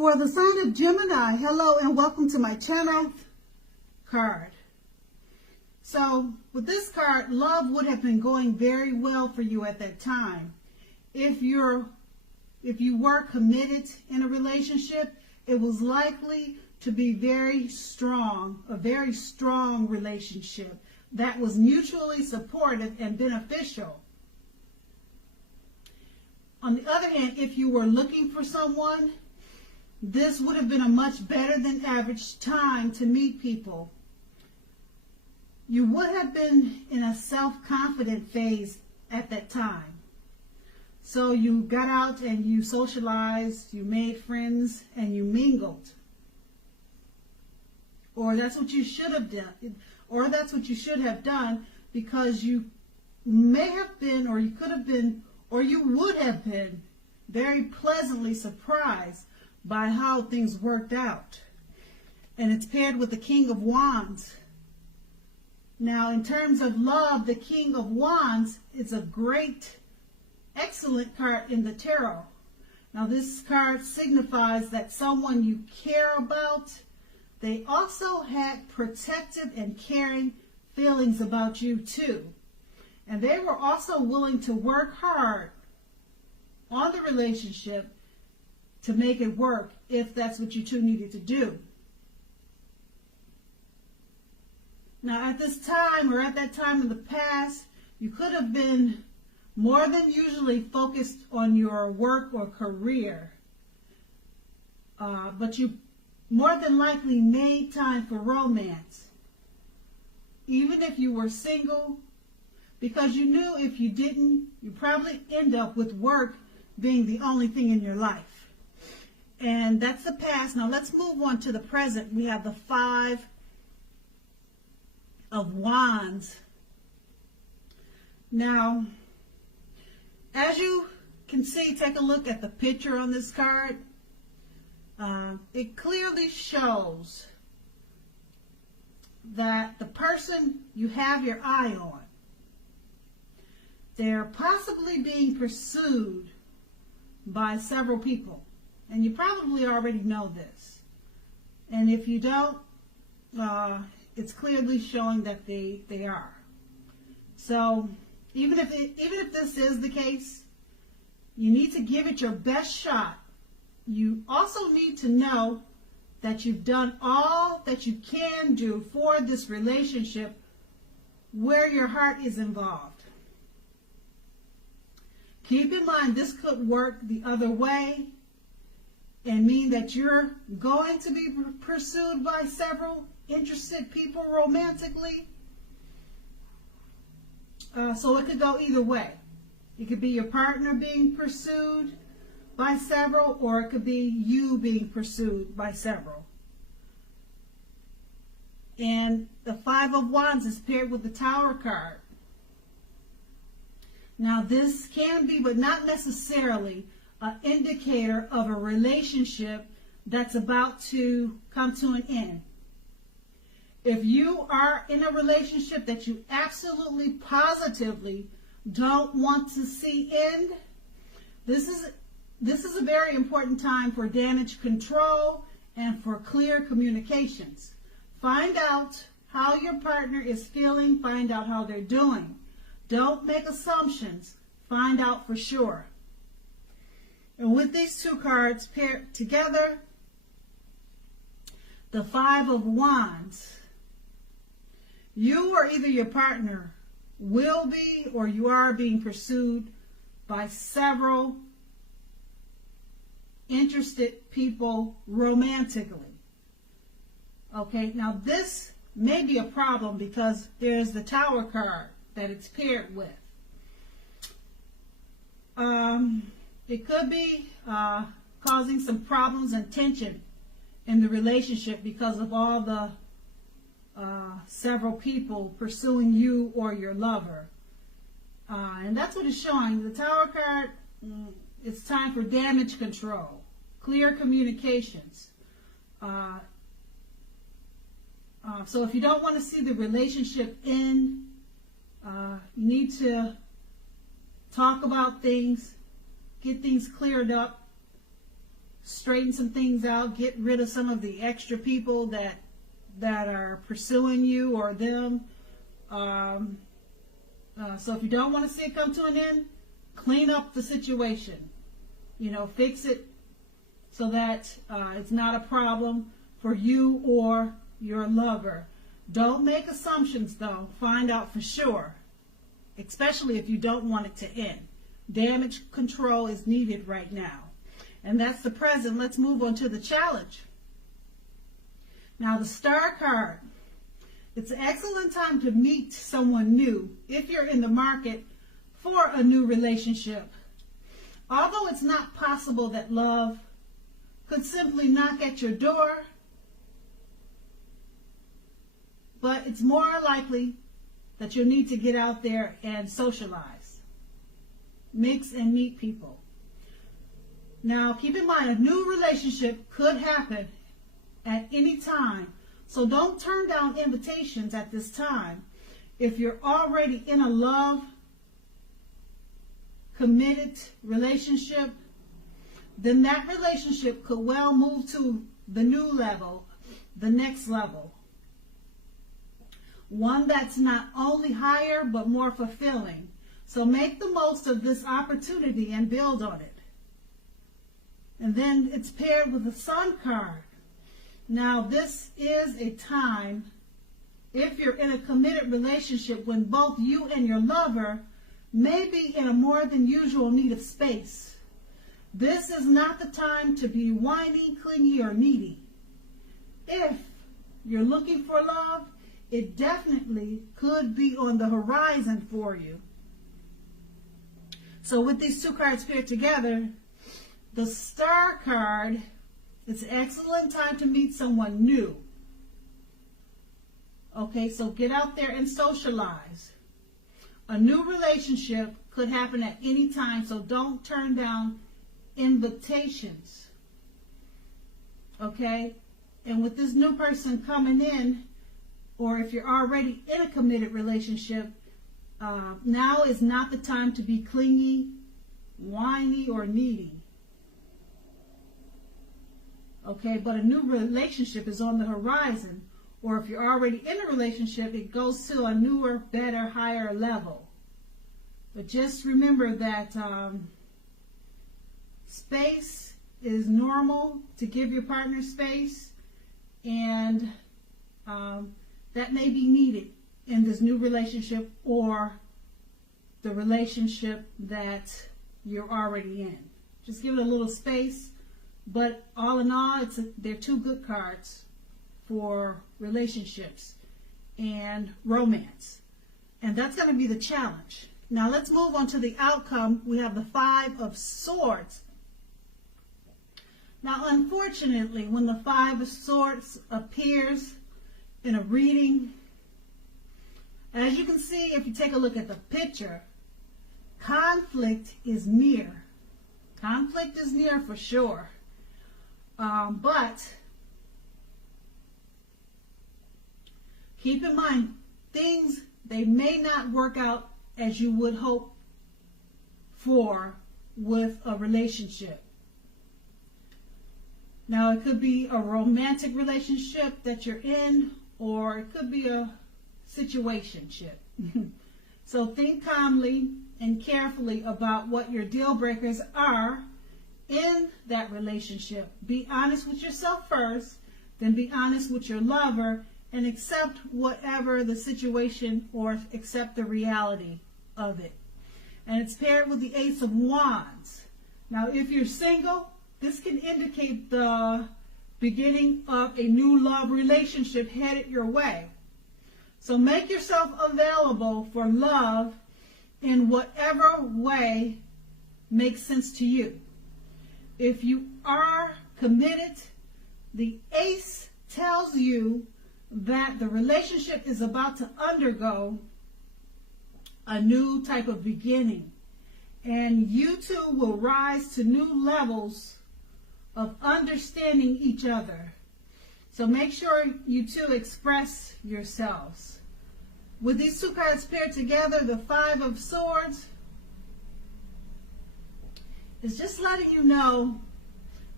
For the sign of Gemini, hello and welcome to my channel. Card. So with this card, love would have been going very well for you at that time. If you were committed in a relationship, it was likely to be very strong, a very strong relationship that was mutually supportive and beneficial. On the other hand, if you were looking for someone, this would have been a much better than average time to meet people. You would have been in a self-confident phase at that time. So you got out and you socialized, you made friends, and you mingled. Or that's what you should have done. Or that's what you should have done, because you may have been, or you could have been, or you would have been very pleasantly surprised by how things worked out. And it's paired with the King of Wands. Now, in terms of love, the King of Wands is a great, excellent card in the tarot. Now, this card signifies that someone you care about, they also had protective and caring feelings about you too. And they were also willing to work hard on the relationship to make it work if that's what you two needed to do. Now, at this time, or at that time in the past, you could have been more than usually focused on your work or career. But you more than likely made time for romance, even if you were single, because you knew if you didn't, you'd probably end up with work being the only thing in your life. And that's the past. Now let's move on to the present. We have the Five of Wands. Now, as you can see, take a look at the picture on this card. It clearly shows that the person you have your eye on, they're possibly being pursued by several people. And you probably already know this. And if you don't, it's clearly showing that they are. So even if this is the case, you need to give it your best shot. You also need to know that you've done all that you can do for this relationship where your heart is involved. Keep in mind, this could work the other way and mean that you're going to be pursued by several interested people romantically. So it could go either way. It could be your partner being pursued by several, or it could be you being pursued by several. And the Five of Wands is paired with the Tower card. Now this can be, but not necessarily, an indicator of a relationship that's about to come to an end. If you are in a relationship that you absolutely positively don't want to see end, this is a very important time for damage control and for clear communications. Find out how your partner is feeling, find out how they're doing. Don't make assumptions, find out for sure. And with these two cards paired together, the Five of Wands, you or either your partner will be, or you are being pursued by several interested people romantically. Okay, now this may be a problem because there's the Tower card that it's paired with. It could be causing some problems and tension in the relationship because of all the several people pursuing you or your lover. And that's what it's showing. The Tower card, it's time for damage control, clear communications. So if you don't want to see the relationship end, you need to talk about things, get things cleared up, straighten some things out, get rid of some of the extra people that are pursuing you or them. So if you don't want to see it come to an end, clean up the situation. Fix it so that it's not a problem for you or your lover. Don't make assumptions, though. Find out for sure, especially if you don't want it to end. Damage control is needed right now. And that's the present. Let's move on to the challenge. Now, the Star card. It's an excellent time to meet someone new if you're in the market for a new relationship. Although it's not possible that love could simply knock at your door, but it's more likely that you'll need to get out there and socialize, mix and meet people. Now, keep in mind, a new relationship could happen at any time, so don't turn down invitations at this time. If you're already in a love, committed relationship, then that relationship could well move to the new level, the next level. One that's not only higher, but more fulfilling. So make the most of this opportunity and build on it. And then it's paired with the Sun card. Now, this is a time, if you're in a committed relationship, when both you and your lover may be in a more than usual need of space. This is not the time to be whiny, clingy, or needy. If you're looking for love, it definitely could be on the horizon for you. So with these two cards paired together, the Star card, it's an excellent time to meet someone new. Okay, so get out there and socialize. A new relationship could happen at any time, so don't turn down invitations. Okay? And with this new person coming in, or if you're already in a committed relationship, now is not the time to be clingy, whiny, or needy. Okay, but a new relationship is on the horizon. Or if you're already in a relationship, it goes to a newer, better, higher level. But just remember that space is normal, to give your partner space, and that may be needed in this new relationship or the relationship that you're already in. Just give it a little space. But all in all, they're two good cards for relationships and romance. And that's going to be the challenge. Now let's move on to the outcome. We have the Five of Swords. Now, unfortunately, when the Five of Swords appears in a reading, as you can see, if you take a look at the picture, conflict is near. Conflict is near for sure. But keep in mind, things, they may not work out as you would hope for with a relationship. Now, it could be a romantic relationship that you're in, or it could be a situationship. So think calmly and carefully about what your deal breakers are in that relationship. Be honest with yourself first, then be honest with your lover, and accept whatever the situation, or accept the reality of it. And it's paired with the Ace of Wands. Now, if you're single, this can indicate the beginning of a new love relationship headed your way. So make yourself available for love in whatever way makes sense to you. If you are committed, the Ace tells you that the relationship is about to undergo a new type of beginning, and you two will rise to new levels of understanding each other. So make sure you two express yourselves. With these two cards paired together, the Five of Swords is just letting you know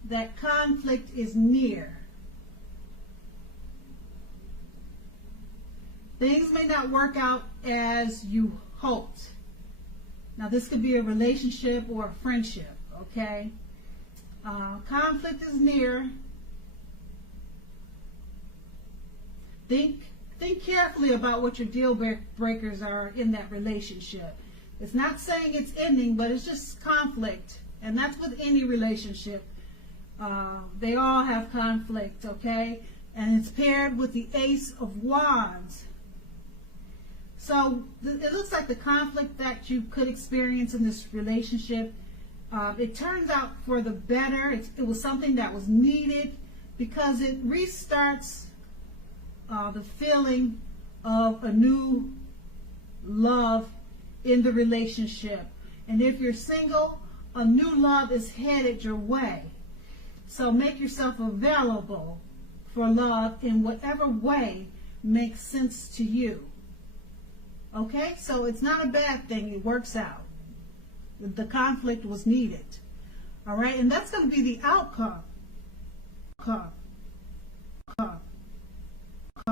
that conflict is near. Things may not work out as you hoped. Now, this could be a relationship or a friendship, okay? Conflict is near. Think carefully about what your deal breakers are in that relationship. It's not saying it's ending, but it's just conflict. And that's with any relationship. They all have conflict, okay? And it's paired with the Ace of Wands. So it looks like the conflict that you could experience in this relationship, it turns out for the better. It was something that was needed because it restarts the feeling of a new love in the relationship. And if you're single, a new love is headed your way. So make yourself available for love in whatever way makes sense to you. Okay, so it's not a bad thing. It works out. The conflict was needed. All right, and that's going to be the outcome.